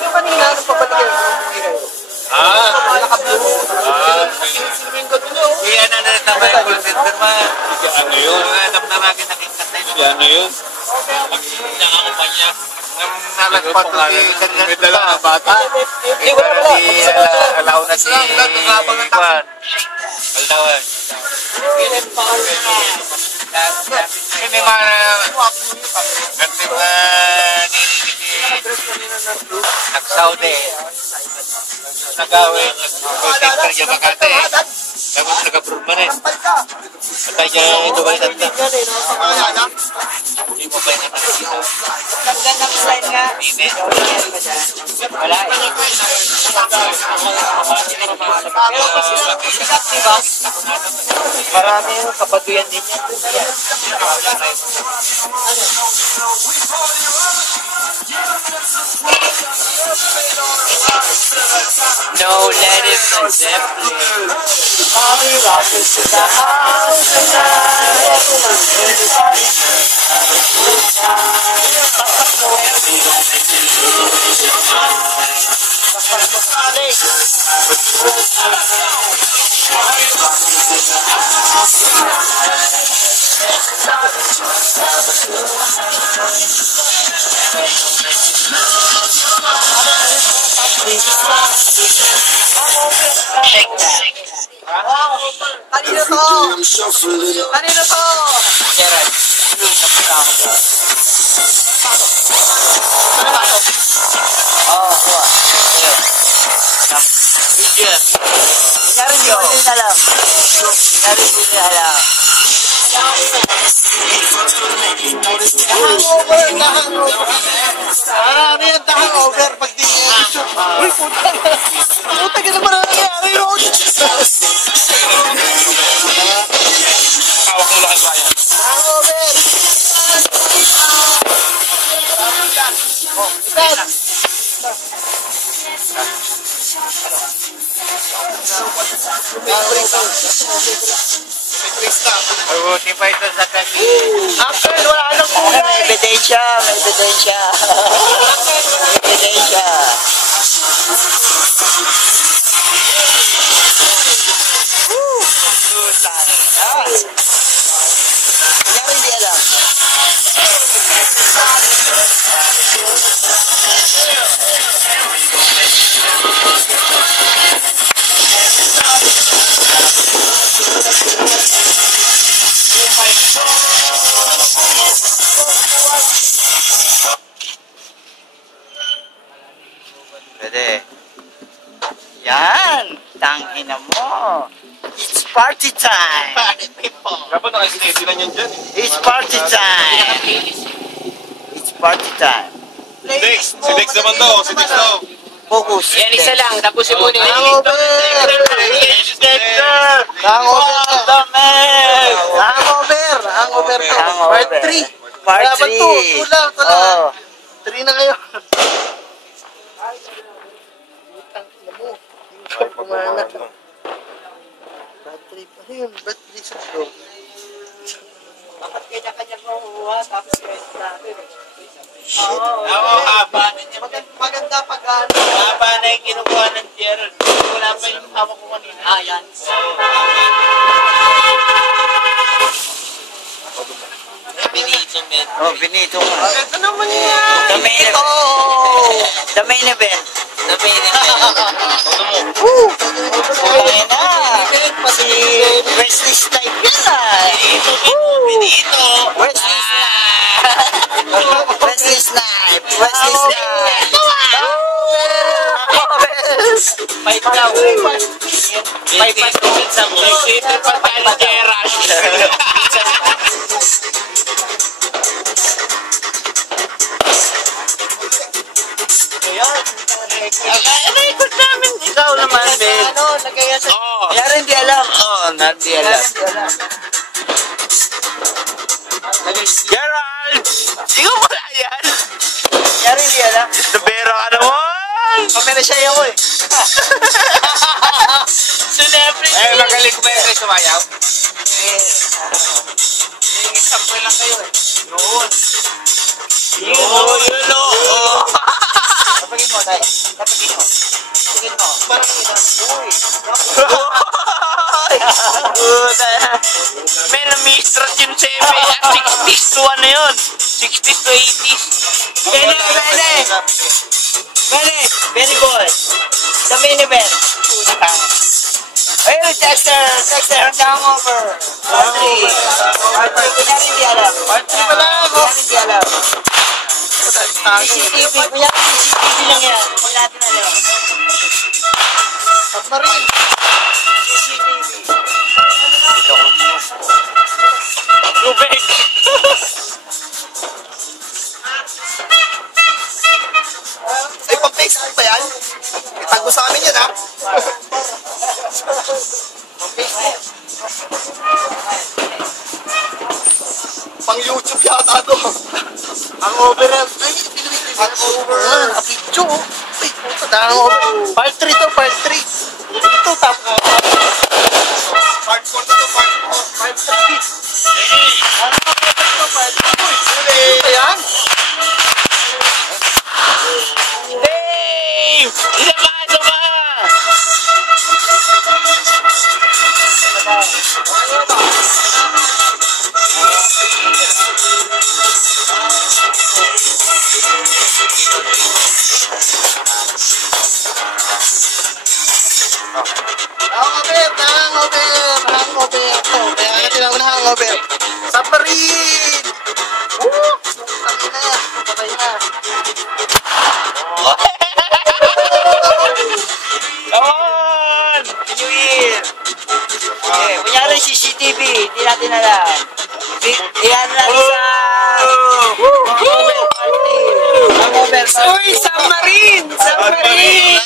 Yung kanina, anong papaligay mo ng mga Iyan na tama yung call center ma. Ano yun? Alam na natin nakikatay. Ano yun? Nakakumpanya. Nalagpat ko si kanina. May dala na bata. Hindi ko alaw na si Juan. Aldawan. Kasi may mga gantim na nag-Saudi. Nagawin. Nag-protector niya Makati. Tapos nag-permanent. Patay niya ito ba yung hindi mo ba yung nakakita? Ganda ng slide nga. Hindi. Wala eh. Pero kasi sikat, diba? Marami yung kabaduyan din yan. No, let it go, Zeppelin. Mommy rock us to the house tonight. Shake that. Kanino to? Kanino to? Gerald. Oh, kuha. Ayun. Medium. Kunyari hindi ko din alam. Kunyari hindi ko alam. Hangover na hangover. Marami yung hangover pag di niya. Uy, puta na. Puta ka naman ang nangyari yun. Hawak mo lang ang bayan. Hangover. Oh, itan. Mabuti pa ito sa kasi. Uncle, wala nang kulay. May ebidensya, may ebidensya. May ebidensya. Kaya hindi alam. Pwede. Yan! Tangina mo! It's party time! Dapat naka-steady lang yan dyan eh. It's party time! It's party time! Dex! Si Dex naman daw! Si Dex daw! Focus! Yan, isa lang. Tapusin mo na. Hangover! Hangover! Hangover! Hangover to! Part 3! Part 3! Two lang! 3 na kayo! Pumana. Battery pa rin. Battery sa loob. Bakit kanya-kanya kuha tapos guys natin. Shit. Oo, haba na niya. Maganda pag ano. Haba na yung kinukuha ng Gerald. Wala pa yung hawak ko kanina. Ah, yan. Benito, man. Oh, Benito nga. Ano naman yan? The main event. The main event. The main event. Woo! Kaya na. Si Wesley Snipe yan ah. Benito! Wesley Snipe. Wesley Snipe. Wesley Snipe. Fight lang. Fight sa mo. Sito pa tayo ni Gerald. Ikot namin. Ikaw naman, Ben. Ano, nagaya sa... Yari hindi alam. Hindi alam. Gerald! Ikaw wala yan? Yari hindi alam. Nabera ka naman! Kamera siya ako eh. Celebrity! Magaling ko ba yung kayo sumayaw? Example lang kayo eh. Yun o. Kapagin mo, Tay. Kapagin mo. Kapagin mo. Parang ina. Uy. Men, na-mistrat yun sa 60s to ano yun? 60s to 80s. Very good. Sa main event. Ayun, Dexter, hanggang over. Part 3. Kunya rin di alam. Part 3 pa lang ako. Kunya rin di alam. CCTV, kunya rin CCTV lang yan. Hindi natin alam. Submarine. CCTV. Lubeg. Ay, pang-Facebook ba yan? Itag mo sa amin yan, ha? Pang-YouTube yata to. Ang over. Ay, ang over. Ang video. Ay, puta na ang over. Part 3 to, part 3. Ito, top. Part 4 to, part 4. Part 3. Ano pa to, part 4? Uli. Ito yan? Dave! Isa pa! Hangover. Kaya natin ako na hangover. Submarine! Woo! Kami na. Patay na. Come on! New Year! Okay, kunya rin CCTV. Hindi natin alam. Iyan natin sa... Hangover. Uy! Submarine! Submarine!